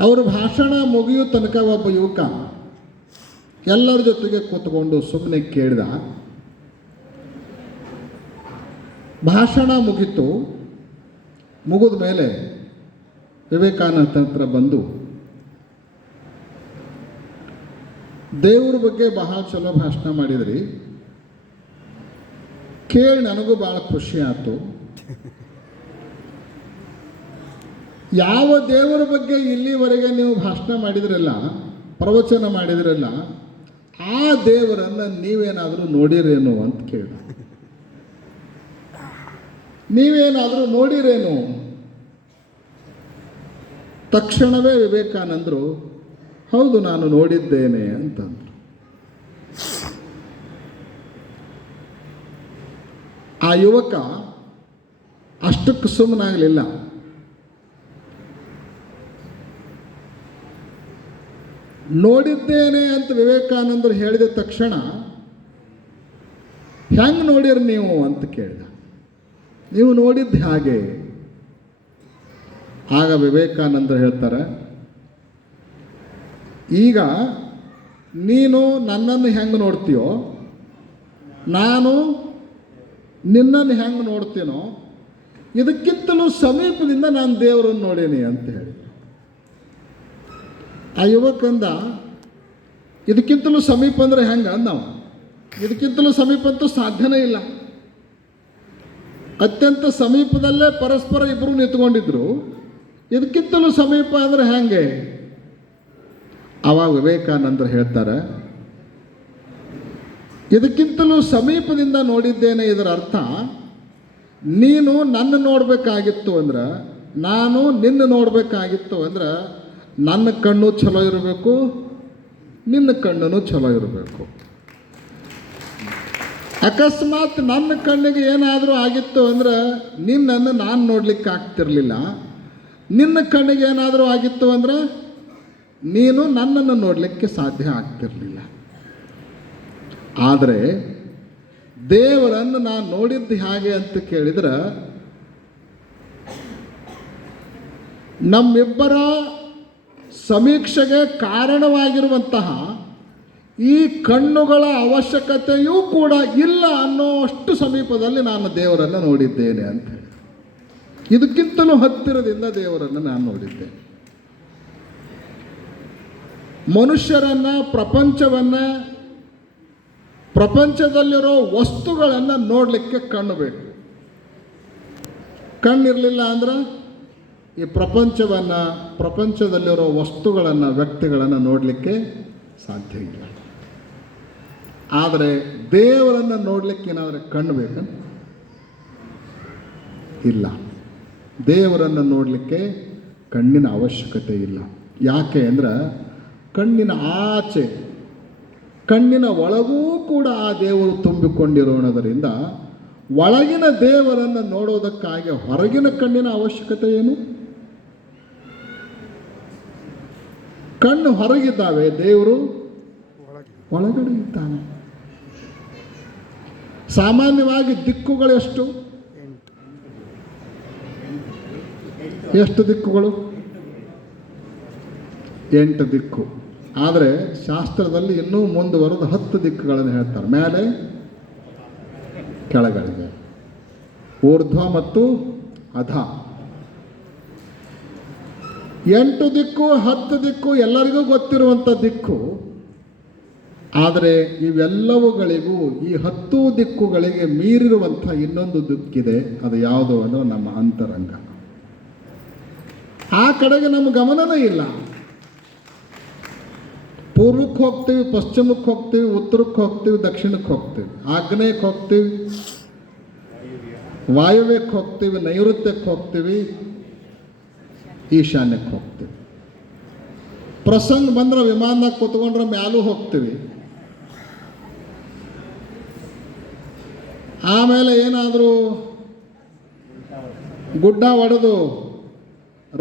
Speaker 1: ಅವರು ಭಾಷಣ ಮುಗಿಯೋ ತನಕ ಒಬ್ಬ ಯುವಕ ಎಲ್ಲರ ಜೊತೆಗೆ ಕೂತ್ಕೊಂಡು ಸುಮ್ಮನೆ ಕೇಳಿದ, ಭಾಷಣ ಮುಗಿತು. ಮುಗಿದ ಮೇಲೆ ವಿವೇಕಾನಂದ ಹತ್ರ ಬಂದು ದೇವ್ರ ಬಗ್ಗೆ ಬಹಳ ಚಲೋ ಭಾಷಣ ಮಾಡಿದ್ರಿ. ಕೇಳಿ ನನಗೂ ಭಾಳ ಖುಷಿ ಆಯಿತು. ಯಾವ ದೇವರ ಬಗ್ಗೆ ಇಲ್ಲಿವರೆಗೆ ನೀವು ಭಾಷಣ ಮಾಡಿದ್ರಲ್ಲ, ಪ್ರವಚನ ಮಾಡಿದ್ರಲ್ಲ, ಆ ದೇವರನ್ನು ನೀವೇನಾದರೂ ನೋಡಿರೇನು ಅಂತ ಕೇಳ ನೀವೇನಾದರೂ ನೋಡಿರೇನು? ತಕ್ಷಣವೇ ವಿವೇಕಾನಂದರು, ಹೌದು, ನಾನು ನೋಡಿದ್ದೇನೆ ಅಂತಂದರು. ಆ ಯುವಕ ಅಷ್ಟಕ್ಕೆ ಸುಮ್ಮನಾಗಲಿಲ್ಲ ನೋಡಿದ್ದೇನೆ ಅಂತ ವಿವೇಕಾನಂದರು ಹೇಳಿದ ತಕ್ಷಣ, ಹೆಂಗೆ ನೋಡಿರಿ ನೀವು? ಅಂತ ಕೇಳಿದ. ನೀವು ನೋಡಿದ್ದು ಹಾಗೆ. ಆಗ ವಿವೇಕಾನಂದರು ಹೇಳ್ತಾರೆ, ಈಗ ನೀನು ನನ್ನನ್ನು ಹೆಂಗೆ ನೋಡ್ತೀಯೋ, ನಾನು ನಿನ್ನನ್ನು ಹೆಂಗೆ ನೋಡ್ತೀನೋ, ಇದಕ್ಕಿಂತಲೂ ಸಮೀಪದಿಂದ ನಾನು ದೇವರನ್ನು ನೋಡೇನಿ ಅಂತ ಹೇಳಿ. ಆ ಯುವಕಂದ, ಇದಕ್ಕಿಂತಲೂ ಸಮೀಪ ಅಂದರೆ ಹೆಂಗೆ? ನಾವು ಇದಕ್ಕಿಂತಲೂ ಸಮೀಪ ಅಂತೂ ಸಾಧ್ಯನೇ ಇಲ್ಲ. ಅತ್ಯಂತ ಸಮೀಪದಲ್ಲೇ ಪರಸ್ಪರ ಇಬ್ಬರು ನಿಂತ್ಕೊಂಡಿದ್ರು. ಇದಕ್ಕಿಂತಲೂ ಸಮೀಪ ಅಂದರೆ ಹೆಂಗೆ? ಆವಾಗ ವಿವೇಕಾನಂದರು ಹೇಳ್ತಾರೆ, ಇದಕ್ಕಿಂತಲೂ ಸಮೀಪದಿಂದ ನೋಡಿದ್ದೇನೆ ಇದರ ಅರ್ಥ, ನೀನು ನನ್ನ ನೋಡಬೇಕಾಗಿತ್ತು ಅಂದ್ರೆ, ನಾನು ನಿನ್ನ ನೋಡಬೇಕಾಗಿತ್ತು ಅಂದ್ರೆ, ನನ್ನ ಕಣ್ಣು ಚಲೋ ಇರಬೇಕು, ನಿನ್ನ ಕಣ್ಣು ಚಲೋ ಇರಬೇಕು. ಅಕಸ್ಮಾತ್ ನನ್ನ ಕಣ್ಣಿಗೆ ಏನಾದರೂ ಆಗಿತ್ತು ಅಂದ್ರೆ, ನಿನ್ನನ್ನು ನಾನು ನೋಡ್ಲಿಕ್ಕೆ ಆಗ್ತಿರ್ಲಿಲ್ಲ ನಿನ್ನ ಕಣ್ಣಿಗೆ ಏನಾದರೂ ಆಗಿತ್ತು ಅಂದ್ರೆ ನೀನು ನನ್ನನ್ನು ನೋಡಲಿಕ್ಕೆ ಸಾಧ್ಯ ಆಗ್ತಿರಲಿಲ್ಲ. ಆದರೆ ದೇವರನ್ನು ನಾನು ನೋಡಿದ್ದು ಹೇಗೆ ಅಂತ ಕೇಳಿದ್ರೆ, ನಮ್ಮಿಬ್ಬರ ಸಮೀಕ್ಷೆಗೆ ಕಾರಣವಾಗಿರುವಂತಹ ಈ ಕಣ್ಣುಗಳ ಅವಶ್ಯಕತೆಯೂ ಕೂಡ ಇಲ್ಲ ಅನ್ನೋಷ್ಟು ಸಮೀಪದಲ್ಲಿ ನಾನು ದೇವರನ್ನು ನೋಡಿದ್ದೇನೆ ಅಂತ ಇದಕ್ಕಿಂತಲೂ ಹತ್ತಿರದಿಂದ ದೇವರನ್ನು ನಾನು ನೋಡಿದ್ದೆ. ಮನುಷ್ಯರನ್ನ, ಪ್ರಪಂಚವನ್ನ, ಪ್ರಪಂಚದಲ್ಲಿರೋ ವಸ್ತುಗಳನ್ನು ನೋಡಲಿಕ್ಕೆ ಕಣ್ಣು ಬೇಕು. ಕಣ್ಣಿರಲಿಲ್ಲ ಅಂದ್ರೆ ಈ ಪ್ರಪಂಚವನ್ನು, ಪ್ರಪಂಚದಲ್ಲಿರೋ ವಸ್ತುಗಳನ್ನು, ವ್ಯಕ್ತಿಗಳನ್ನು ನೋಡಲಿಕ್ಕೆ ಸಾಧ್ಯ ಇಲ್ಲ. ಆದರೆ ದೇವರನ್ನು ನೋಡಲಿಕ್ಕೆ ಏನಾದರೂ ಕಣ್ಣು ಬೇಕು? ಇಲ್ಲ. ದೇವರನ್ನು ನೋಡಲಿಕ್ಕೆ ಕಣ್ಣಿನ ಅವಶ್ಯಕತೆ ಇಲ್ಲ. ಯಾಕೆ ಅಂದ್ರೆ ಕಣ್ಣಿನ ಆಚೆ, ಕಣ್ಣಿನ ಒಳಗೂ ಕೂಡ ಆ ದೇವರು ತುಂಬಿಕೊಂಡಿರೋಣದರಿಂದ ಒಳಗಿನ ದೇವರನ್ನು ನೋಡೋದಕ್ಕಾಗಿ ಹೊರಗಿನ ಕಣ್ಣಿನ ಅವಶ್ಯಕತೆ ಏನು? ಕಣ್ಣು ಹೊರಗಿದ್ದಾವೆ ದೇವರು
Speaker 2: ಒಳಗೆ
Speaker 1: ಒಳಗಡೆ ಇದ್ದಾನೆ. ಸಾಮಾನ್ಯವಾಗಿ ದಿಕ್ಕುಗಳೆಷ್ಟು
Speaker 2: ಎಂಟು
Speaker 1: ಎಷ್ಟು ದಿಕ್ಕುಗಳು? ಎಂಟು ದಿಕ್ಕು. ಆದರೆ ಶಾಸ್ತ್ರದಲ್ಲಿ ಇನ್ನೂ ಮುಂದುವರೆದು ಹತ್ತು ದಿಕ್ಕುಗಳನ್ನು ಹೇಳ್ತಾರೆ. ಮೇಲೆ ಕೆಳಗಡೆಗೆ ಊರ್ಧ್ವ ಮತ್ತು ಅಧ. ಎಂಟು ದಿಕ್ಕು, ಹತ್ತು ದಿಕ್ಕು ಎಲ್ಲರಿಗೂ ಗೊತ್ತಿರುವಂಥ ದಿಕ್ಕು. ಆದರೆ ಇವೆಲ್ಲವುಗಳಿಗೂ ಈ ಹತ್ತು ದಿಕ್ಕುಗಳಿಗೆ ಮೀರಿರುವಂಥ ಇನ್ನೊಂದು ದಿಕ್ಕಿದೆ. ಅದು ಯಾವುದು ಅಂದರೆ ನಮ್ಮ ಅಂತರಂಗ. ಆ ಕಡೆಗೆ ನಮ್ಮ ಗಮನನೇ ಇಲ್ಲ. ಪೂರ್ವಕ್ಕೆ ಹೋಗ್ತೀವಿ, ಪಶ್ಚಿಮಕ್ಕೆ ಹೋಗ್ತೀವಿ, ಉತ್ತರಕ್ಕೆ ಹೋಗ್ತೀವಿ, ದಕ್ಷಿಣಕ್ಕೆ ಹೋಗ್ತೀವಿ. ಆಗ್ನೇಯಕ್ಕೆ ಹೋಗ್ತೀವಿ, ವಾಯುವ್ಯಕ್ಕೆ ಹೋಗ್ತೀವಿ, ನೈಋತ್ಯಕ್ಕೆ ಹೋಗ್ತೀವಿ, ಈಶಾನ್ಯಕ್ಕೆ ಹೋಗ್ತೀವಿ. ಪ್ರಸಂಗ ಬಂದ್ರೆ ವಿಮಾನದಾಗ ಕೂತ್ಕೊಂಡ್ರೆ ಮ್ಯಾಲೂ ಹೋಗ್ತೀವಿ. ಆಮೇಲೆ ಏನಾದರೂ ಗುಡ್ಡ ಒಡೆದು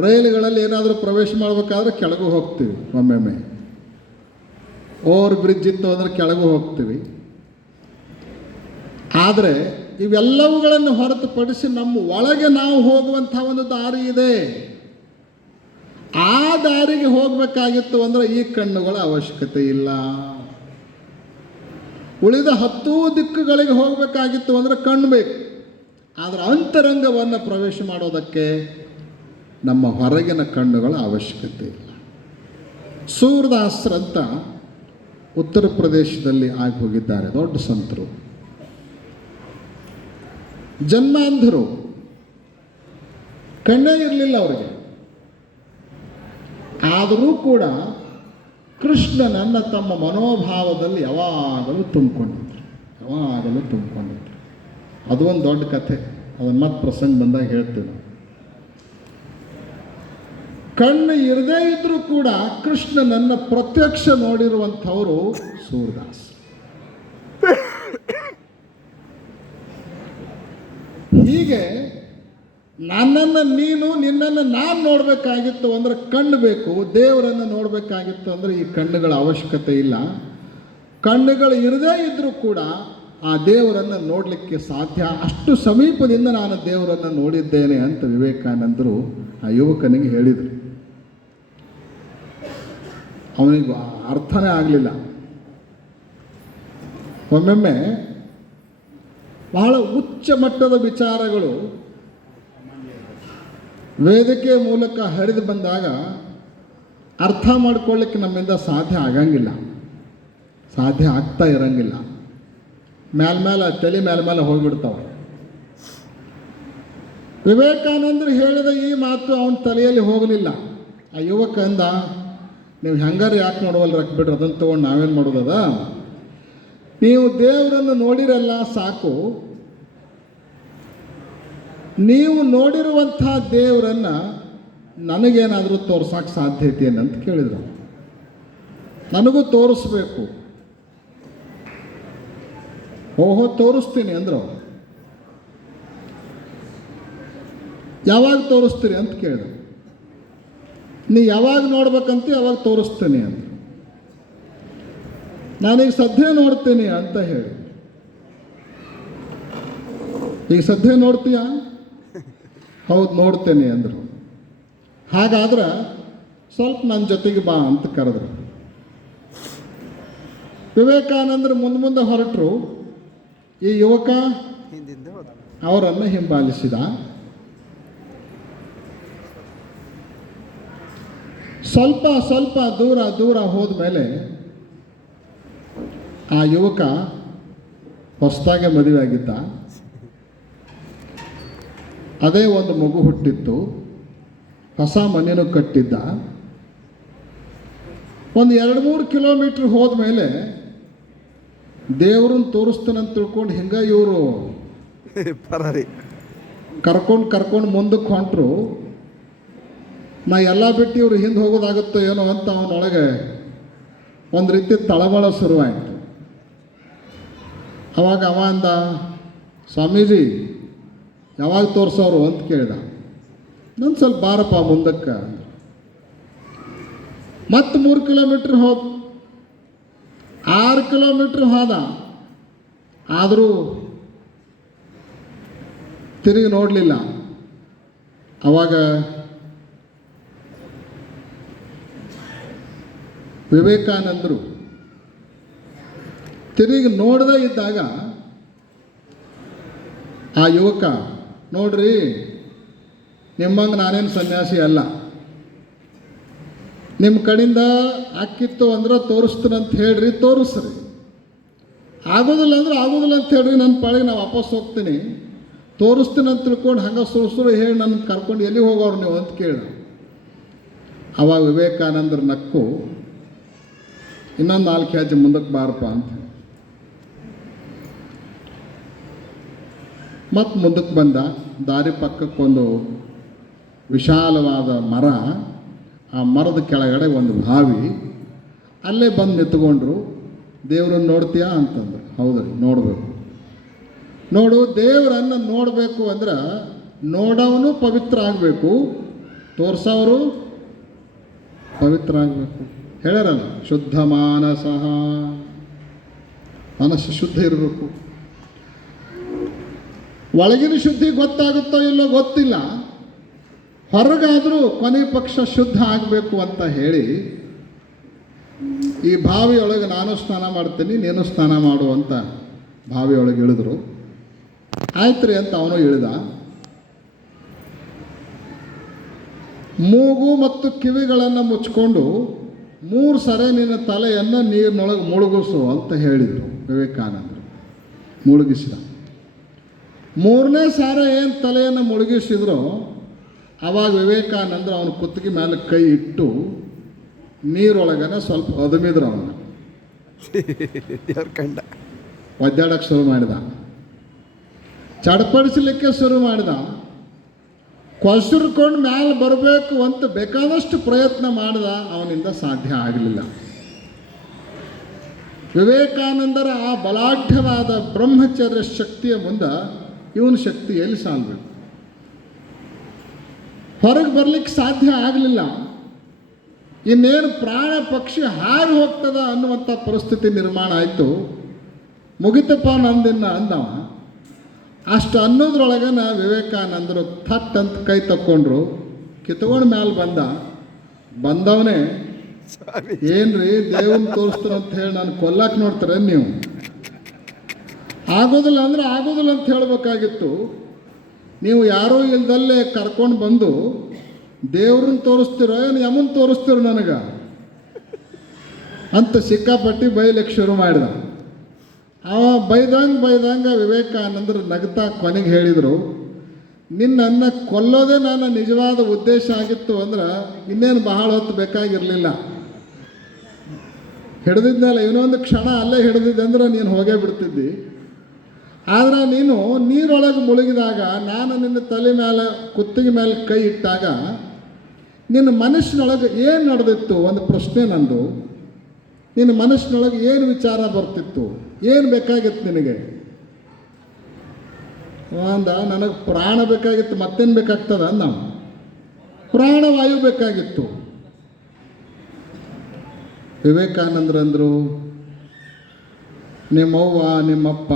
Speaker 1: ರೈಲುಗಳಲ್ಲಿ ಏನಾದರೂ ಪ್ರವೇಶ ಮಾಡಬೇಕಾದ್ರೆ ಕೆಳಗೂ ಹೋಗ್ತೀವಿ ಒಮ್ಮೆಮ್ಮೆ. ಓವರ್ ಬ್ರಿಡ್ಜ್ ಇತ್ತು ಅಂದ್ರೆ ಕೆಳಗೂ ಹೋಗ್ತೀವಿ. ಆದರೆ ಇವೆಲ್ಲವುಗಳನ್ನು ಹೊರತುಪಡಿಸಿ ನಮ್ಮ ಒಳಗೆ ನಾವು ಹೋಗುವಂಥ ಒಂದು ದಾರಿ ಇದೆ. ಆ ದಾರಿಗೆ ಹೋಗಬೇಕಾಗಿತ್ತು ಅಂದರೆ ಈ ಕಣ್ಣುಗಳ ಅವಶ್ಯಕತೆ ಇಲ್ಲ. ಉಳಿದ ಹತ್ತು ದಿಕ್ಕುಗಳಿಗೆ ಹೋಗಬೇಕಾಗಿತ್ತು ಅಂದರೆ ಕಣ್ಣು ಬೇಕು. ಆದರೆ ಅಂತರಂಗವನ್ನು ಪ್ರವೇಶ ಮಾಡೋದಕ್ಕೆ ನಮ್ಮ ಹೊರಗಿನ ಕಣ್ಣುಗಳ ಅವಶ್ಯಕತೆ ಇಲ್ಲ. ಸೂರ್ಯದಾಸ್ರಂತ ಉತ್ತರ ಪ್ರದೇಶದಲ್ಲಿ ಆಗಿ ಹೋಗಿದ್ದಾರೆ. ದೊಡ್ಡ ಸಂತರು. ಜನ್ಮಾಂಧರು. ಕಣ್ಣೇ ಇರಲಿಲ್ಲ ಅವರಿಗೆ. ಆದರೂ ಕೂಡ ಕೃಷ್ಣನನ್ನು ತಮ್ಮ ಮನೋಭಾವದಲ್ಲಿ ಯಾವಾಗಲೂ ತುಂಬಿಕೊಂಡಿದ್ರು. ಯಾವಾಗಲೂ ತುಂಬಿಕೊಂಡಿದ್ರು. ಅದು ಒಂದು ದೊಡ್ಡ ಕಥೆ. ಅದನ್ನು ಮತ್ತೆ ಪ್ರಸಂಗ ಬಂದಾಗ ಹೇಳ್ತೀವಿ ಕಣ್ಣು ಇರದೇ ಇದ್ರೂ ಕೂಡ ಕೃಷ್ಣನನ್ನು ಪ್ರತ್ಯಕ್ಷ ನೋಡಿರುವಂಥವರು ಸೂರ್ಯದಾಸ್. ಹೀಗೆ ನನ್ನನ್ನು ನೀನು, ನಿನ್ನನ್ನು ನಾನು ನೋಡಬೇಕಾಗಿತ್ತು ಅಂದರೆ ಕಣ್ಣು ಬೇಕು, ದೇವರನ್ನು ನೋಡಬೇಕಾಗಿತ್ತು ಅಂದರೆ ಈ ಕಣ್ಣುಗಳ ಅವಶ್ಯಕತೆ ಇಲ್ಲ. ಕಣ್ಣುಗಳು ಇರದೇ ಇದ್ದರೂ ಕೂಡ ಆ ದೇವರನ್ನು ನೋಡಲಿಕ್ಕೆ ಸಾಧ್ಯ. ಅಷ್ಟು ಸಮೀಪದಿಂದ ನಾನು ದೇವರನ್ನು ನೋಡಿದ್ದೇನೆ ಅಂತ ವಿವೇಕಾನಂದರು ಆ ಯುವಕನಿಗೆ ಹೇಳಿದರು. ಅವನಿಗೆ ಅರ್ಥನೇ ಆಗಲಿಲ್ಲ. ಒಮ್ಮೊಮ್ಮೆ ಬಹಳ ಉಚ್ಚ ಮಟ್ಟದ ವಿಚಾರಗಳು ವೇದಿಕೆ ಮೂಲಕ ಹರಿದು ಬಂದಾಗ ಅರ್ಥ ಮಾಡ್ಕೊಳ್ಳಿಕ್ಕೆ ನಮ್ಮಿಂದ ಸಾಧ್ಯ ಆಗಂಗಿಲ್ಲ. ಸಾಧ್ಯ ಆಗ್ತಾ ಇರಂಗಿಲ್ಲ. ಮೇಲ್ಮೇಲೆ ತಲೆ ಮ್ಯಾಲ ಹೋಗಿಬಿಡ್ತಾವೆ. ವಿವೇಕಾನಂದರು ಹೇಳಿದ ಈ ಮಾತು ಅವನ ತಲೆಯಲ್ಲಿ ಹೋಗಲಿಲ್ಲ. ಆ ಯುವಕ ಅಂದ ನೀವು ಹೆಂಗಾರು ಯಾಕೆ ನೋಡುವಲ್ಲ ಬಿಡ್ರಿ ಅದನ್ನು ತೊಗೊಂಡು ನಾವೇನು ಮಾಡೋದದ? ನೀವು ದೇವರನ್ನು ನೋಡಿರಲ್ಲ ಸಾಕು. ನೀವು ನೋಡಿರುವಂಥ ದೇವರನ್ನು ನನಗೇನಾದರೂ ತೋರ್ಸಕ್ಕೆ ಸಾಧ್ಯತೆ ಅಂತ ಕೇಳಿದರು. ನನಗೂ ತೋರಿಸ್ಬೇಕು. ಓಹೋ, ತೋರಿಸ್ತೀನಿ ಅಂದರು. ಯಾವಾಗ ತೋರಿಸ್ತೀರಿ ಅಂತ ಕೇಳಿದ್ರು. ನೀ ಯಾವಾಗ ನೋಡ್ಬೇಕಂತ ಯಾವಾಗ ತೋರಿಸ್ತೀನಿ ಅಂತ. ನಾನೀಗ ಸದ್ಯ ನೋಡ್ತೀನಿ ಅಂತ ಹೇಳಿ. ಈಗ ಸದ್ಯ ನೋಡ್ತೀಯ? ಹೌದು ನೋಡ್ತೇನೆ ಅಂದರು. ಹಾಗಾದ್ರೆ ಸ್ವಲ್ಪ ನನ್ನ ಜೊತೆಗೆ ಬಾ ಅಂತ ಕರೆದ್ರು. ವಿವೇಕಾನಂದರು ಮುಂದೆ ಮುಂದೆ ಹೊರಟರು. ಈ ಯುವಕ ಅವರನ್ನು ಹಿಂಬಾಲಿಸಿದ. ಸ್ವಲ್ಪ ಸ್ವಲ್ಪ ದೂರ ದೂರ ಹೋದ ಮೇಲೆ ಆ ಯುವಕ ಹೊಸದಾಗೆ ಮದುವೆ ಆಗಿದ್ದ. ಅದೇ ಒಂದು ಮಗು ಹುಟ್ಟಿತ್ತು. ಹೊಸ ಮನೆಯೂ ಕಟ್ಟಿದ್ದ. ಒಂದು ಎರಡು ಮೂರು ಕಿಲೋಮೀಟ್ರ್ ಹೋದ ಮೇಲೆ ದೇವ್ರನ್ನ ತೋರಿಸ್ತಾನಂತ ತಿಳ್ಕೊಂಡು ಹಿಂಗೆ ಇವರು? *laughs* ಕರ್ಕೊಂಡು ಕರ್ಕೊಂಡು ಮುಂದಕ್ಕೆ ಹೊಂಟರು. ನಾ ಎಲ್ಲ ಬಿಟ್ಟು ಇವ್ರು ಹಿಂದೆ ಹೋಗೋದಾಗುತ್ತೋ ಏನೋ ಅಂತ ಅವನೊಳಗೆ ಒಂದು ರೀತಿ ತಳಮಳ ಶುರುವಾಯಿತು. ಅವಾಗ ಅವ ಅಂದ, ಸ್ವಾಮೀಜಿ, ಯಾವಾಗ ತೋರಿಸೋರು? ಅಂತ ಕೇಳ್ದ. ನನ್ನ ಸ್ವಲ್ಪ ಬಾರಪ್ಪ ಮುಂದಕ್ಕೆ. ಮತ್ತೆ ಮೂರು ಕಿಲೋಮೀಟ್ರ್ ಹೋದ ಆರು ಕಿಲೋಮೀಟ್ರ್ ಹೋದ. ಆದರೂ ತಿರುಗಿ ನೋಡಲಿಲ್ಲ. ಅವಾಗ ವಿವೇಕಾನಂದರು ತಿರುಗಿ ನೋಡದೇ ಇದ್ದಾಗ ಆ ಯುವಕ, ನೋಡ್ರಿ, ನಿಮ್ಮಂಗೆ ನಾನೇನು ಸನ್ಯಾಸಿ ಅಲ್ಲ. ನಿಮ್ಮ ಕಡೆಯಿಂದ ಆಕಿತ್ತು ಅಂದ್ರೆ ತೋರಿಸ್ತೀನಂತ ಹೇಳ್ರಿ, ತೋರಿಸ್ರಿ. ಆಗೋದಿಲ್ಲ ಅಂದ್ರೆ ಆಗೋದಿಲ್ಲ ಅಂತ ಹೇಳ್ರಿ, ನನ್ನ ಪಾಳಿಗೆ ನಾನು ವಾಪಸ್ ಹೋಗ್ತೀನಿ. ತೋರಿಸ್ತೀನಿ ಅಂತ ತಿಳ್ಕೊಂಡು ಹಂಗೆ ಸುರು ಹೇಳಿ ನನ್ನ ಕರ್ಕೊಂಡು ಎಲ್ಲಿ ಹೋಗೋರು ನೀವು ಅಂತ ಕೇಳಿ ಅವಾಗ ವಿವೇಕಾನಂದ್ರ ನಕ್ಕು ಇನ್ನೊಂದು ನಾಲ್ಕು ಹೆಜ್ಜೆ ಮುಂದಕ್ಕೆ ಬಾರಪ್ಪ ಅಂತ ಮತ್ತು ಮುಂದಕ್ಕೆ ಬಂದ ದಾರಿ ಪಕ್ಕಕ್ಕೊಂದು ವಿಶಾಲವಾದ ಮರ. ಆ ಮರದ ಕೆಳಗಡೆ ಒಂದು ಬಾವಿ. ಅಲ್ಲೇ ಬಂದು ನಿಂತ್ಕೊಂಡ್ರು. ದೇವ್ರನ್ನ ನೋಡ್ತೀಯಾ ಅಂತಂದ್ರು. ಹೌದ್ರಿ ನೋಡಬೇಕು. ನೋಡು, ದೇವರನ್ನು ನೋಡಬೇಕು ಅಂದ್ರೆ ನೋಡವನು ಪವಿತ್ರ ಆಗಬೇಕು. ತೋರ್ಸೋರು ಪವಿತ್ರ ಆಗಬೇಕು. ಹೇಳ್ಯಾರಲ್ಲ ಶುದ್ಧ ಮಾನಸ. ಮನಸ್ಸು ಶುದ್ಧ ಇರಬೇಕು. ಒಳಗಿನ ಶುದ್ಧಿ ಗೊತ್ತಾಗುತ್ತೋ ಇಲ್ಲೋ ಗೊತ್ತಿಲ್ಲ. ಹೊರಗಾದರೂ ಕೊನೆ ಪಕ್ಷ ಶುದ್ಧ ಆಗಬೇಕು ಅಂತ ಹೇಳಿ, ಈ ಬಾವಿಯೊಳಗೆ ನಾನು ಸ್ನಾನ ಮಾಡ್ತೀನಿ, ನೀನು ಸ್ನಾನ ಮಾಡು ಅಂತ ಬಾವಿಯೊಳಗೆ ಇಳಿದ್ರು ಆಯ್ತು ರೀ ಅಂತ ಅವನು ಇಳಿದ ಮೂಗು ಮತ್ತು ಕಿವಿಗಳನ್ನು ಮುಚ್ಕೊಂಡು ಮೂರು ಸರಿ ನಿನ್ನ ತಲೆಯನ್ನು ನೀರಿನೊಳಗೆ ಮುಳುಗಿಸು ಅಂತ ಹೇಳಿದರು ವಿವೇಕಾನಂದರು. ಮುಳುಗಿಸಿದ. ಮೂರನೇ ಸಾರ ಏನು ತಲೆಯನ್ನು ಮುಳುಗಿಸಿದ್ರು ಆವಾಗ ವಿವೇಕಾನಂದರು ಅವನ ಕುತ್ತಿಗೆ ಮೇಲೆ ಕೈ ಇಟ್ಟು ನೀರೊಳಗನೆ ಸ್ವಲ್ಪ ಒದಮಿದ್ರು ಅವನು
Speaker 2: ಕಂಡ?
Speaker 1: ಒದ್ದಾಡಕ್ಕೆ ಶುರು ಮಾಡಿದ. ಚಡಪಡಿಸಲಿಕ್ಕೆ ಶುರು ಮಾಡಿದ. ಕೊಸರ್ಕೊಂಡು ಮ್ಯಾಲೆ ಬರಬೇಕು ಅಂತ ಬೇಕಾದಷ್ಟು ಪ್ರಯತ್ನ ಮಾಡಿದ ಅವನಿಂದ ಸಾಧ್ಯ ಆಗಲಿಲ್ಲ. ವಿವೇಕಾನಂದರ ಆ ಬಲಾಢ್ಯವಾದ ಬ್ರಹ್ಮಚರ್ಯ ಶಕ್ತಿಯ ಮುಂದೆ ಇವನ ಶಕ್ತಿ ಎಲ್ಲಿ ಸಾಲ್ಬೇಕು? ಹೊರಗೆ ಬರ್ಲಿಕ್ಕೆ ಸಾಧ್ಯ ಆಗಲಿಲ್ಲ. ಇನ್ನೇನು ಪ್ರಾಣ ಪಕ್ಷಿ ಹಾರಿ ಹೋಗ್ತದ ಅನ್ನುವಂಥ ಪರಿಸ್ಥಿತಿ ನಿರ್ಮಾಣ ಆಯಿತು. ಮುಗಿತಪ್ಪ ನಂದಿನ ಅಂದವ. ಅಷ್ಟು ಅನ್ನೋದ್ರೊಳಗೆ ನಾ ವಿವೇಕಾನಂದರು ಥಟ್ ಅಂತ ಕೈ ತಕ್ಕೊಂಡ್ರು ಕಿತ್ಕೊಂಡು ಮ್ಯಾಲೆ ಬಂದ ಬಂದವನೇ ಏನ್ರಿ ದೇವನ್ ತೋರಿಸ್ತಾರೆ ಅಂತ ಹೇಳಿ ನಾನು ಕೊಲ್ಲಕ್ಕೆ ನೋಡ್ತಾರೆ ನೀವು? ಆಗೋದಿಲ್ಲ ಅಂದ್ರೆ ಆಗೋದಿಲ್ಲ ಅಂತ ಹೇಳಬೇಕಾಗಿತ್ತು. ನೀವು ಯಾರೂ ಇಲ್ದಲ್ಲೇ ಕರ್ಕೊಂಡು ಬಂದು ದೇವ್ರನ್ನ ತೋರಿಸ್ತೀರೋ ಏನು ಯಮನ್ ತೋರಿಸ್ತಿರೋ ನನಗೆ? ಅಂತ ಸಿಕ್ಕಾಪಟ್ಟಿ ಬೈಲಿಕ್ಕೆ ಶುರು ಮಾಡಿದ. ಅವ ಬೈದಂಗೆ ಬೈದಂಗೆ ವಿವೇಕಾನಂದರು ನಗ್ತಾ ಕೊನೆಗೆ ಹೇಳಿದರು ನಿನ್ನನ್ನು ಕೊಲ್ಲೋದೇ ನನ್ನ ನಿಜವಾದ ಉದ್ದೇಶ ಆಗಿತ್ತು ಅಂದ್ರೆ ಇನ್ನೇನು ಬಹಳ ಹೊತ್ತು ಬೇಕಾಗಿರಲಿಲ್ಲ. ಹಿಡಿದಿದ್ದಲ್ಲ ಇನ್ನೊಂದು ಕ್ಷಣ ಅಲ್ಲೇ ಹಿಡಿದಿದ್ದೆ ಅಂದ್ರೆ ನೀನು ಹೋಗೇ ಬಿಡ್ತಿದ್ದಿ. ಆದರೆ ನೀನು ನೀರೊಳಗೆ ಮುಳುಗಿದಾಗ, ನಾನು ನಿನ್ನ ತಲೆ ಮೇಲೆ ಕುತ್ತಿಗೆ ಮೇಲೆ ಕೈ ಇಟ್ಟಾಗ, ನಿನ್ನ ಮನಸ್ಸಿನೊಳಗೆ ಏನು ನಡೆದಿತ್ತು? ಒಂದು ಪ್ರಶ್ನೆ ನಂದು. ನಿನ್ನ ಮನಸ್ಸಿನೊಳಗೆ ಏನು ವಿಚಾರ ಬರ್ತಿತ್ತು? ಏನು ಬೇಕಾಗಿತ್ತು ನಿನಗೆ? ಅಂದ ನನಗೆ ಪ್ರಾಣ ಬೇಕಾಗಿತ್ತು ಮತ್ತೇನು ಬೇಕಾಗ್ತದ ಅಂದ. ಪ್ರಾಣವಾಯು ಬೇಕಾಗಿತ್ತು. ವಿವೇಕಾನಂದರಂದರು ನಿಮ್ಮವ್ವ ನಿಮ್ಮಪ್ಪ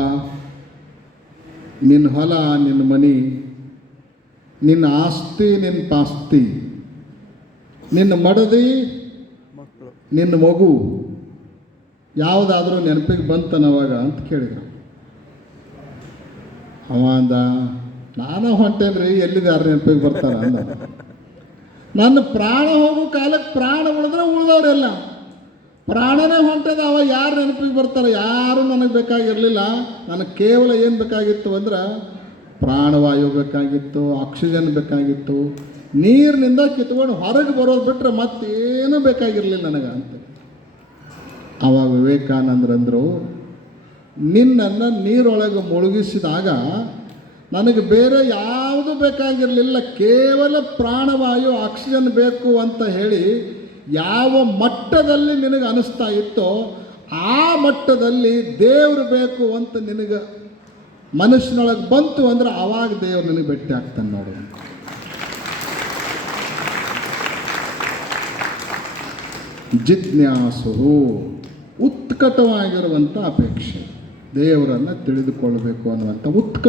Speaker 1: ನಿನ್ನ ಹೊಲ ನಿನ್ನ ಮನಿ ನಿನ್ನ ಆಸ್ತಿ ನಿನ್ನ ಪಾಸ್ತಿ ನಿನ್ನ ಮಡದಿ ನಿನ್ನ ಮಗು ಯಾವುದಾದ್ರೂ ನೆನಪಿಗೆ ಬಂತನವಾಗ ಅಂತ ಕೇಳಿದ ಅವ ಅಂದ, ನಾನು ಹೊಂಟೇನ್ರಿ ಎಲ್ಲಿದ್ದಾರೆ ನೆನಪಿಗೆ ಬರ್ತಾರ? ಅಂದ. ನನ್ನ ಪ್ರಾಣ ಹೋಗೋ ಕಾಲಕ್ಕೆ ಪ್ರಾಣ ಉಳಿದ್ರೆ ಉಳಿದವರೆಲ್ಲ. ಪ್ರಾಣನೇ ಹೊಂಟದ ಅವ, ಯಾರು ನೆನಪಿಗೆ ಬರ್ತಾರೆ? ಯಾರು ನನಗೆ ಬೇಕಾಗಿರಲಿಲ್ಲ. ನನಗೆ ಕೇವಲ ಏನು ಬೇಕಾಗಿತ್ತು ಅಂದ್ರೆ, ಪ್ರಾಣವಾಯು ಬೇಕಾಗಿತ್ತು, ಆಕ್ಸಿಜನ್ ಬೇಕಾಗಿತ್ತು. ನೀರಿನಿಂದ ಕಿತ್ಕೊಂಡು ಹೊರಗೆ ಬರೋದು ಬಿಟ್ಟರೆ ಮತ್ತೇನು ಬೇಕಾಗಿರಲಿಲ್ಲ ನನಗೆ ಅಂತ. ಅವಾಗ ವಿವೇಕಾನಂದರಂದರು, ನಿನ್ನನ್ನು ನೀರೊಳಗೆ ಮುಳುಗಿಸಿದಾಗ ನನಗೆ ಬೇರೆ ಯಾವುದು ಬೇಕಾಗಿರಲಿಲ್ಲ. ಕೇವಲ ಪ್ರಾಣವಾಯು, ಆಕ್ಸಿಜನ್ ಬೇಕು ಅಂತ ಹೇಳಿ ಯಾವ ಮಟ್ಟದಲ್ಲಿ ನಿನಗೆ ಅನಿಸ್ತಾ ಇತ್ತೋ ಆ ಮಟ್ಟದಲ್ಲಿ ದೇವರು ಬೇಕು ಅಂತ ನಿನಗೆ ಮನಸ್ಸಿನೊಳಗೆ ಬಂತು ಅಂದ್ರೆ ಆವಾಗ ದೇವ್ರು ನಿನಗೆ ಭೇಟಿ ಆಗ್ತಾನೆ ನೋಡು ಜಿಜ್ಞಾಸು ಉತ್ಕಟವಾಗಿರುವಂಥ ಅಪೇಕ್ಷೆ. ದೇವರನ್ನು ತಿಳಿದುಕೊಳ್ಳಬೇಕು ಅನ್ನುವಂಥ ಉತ್ಕಟ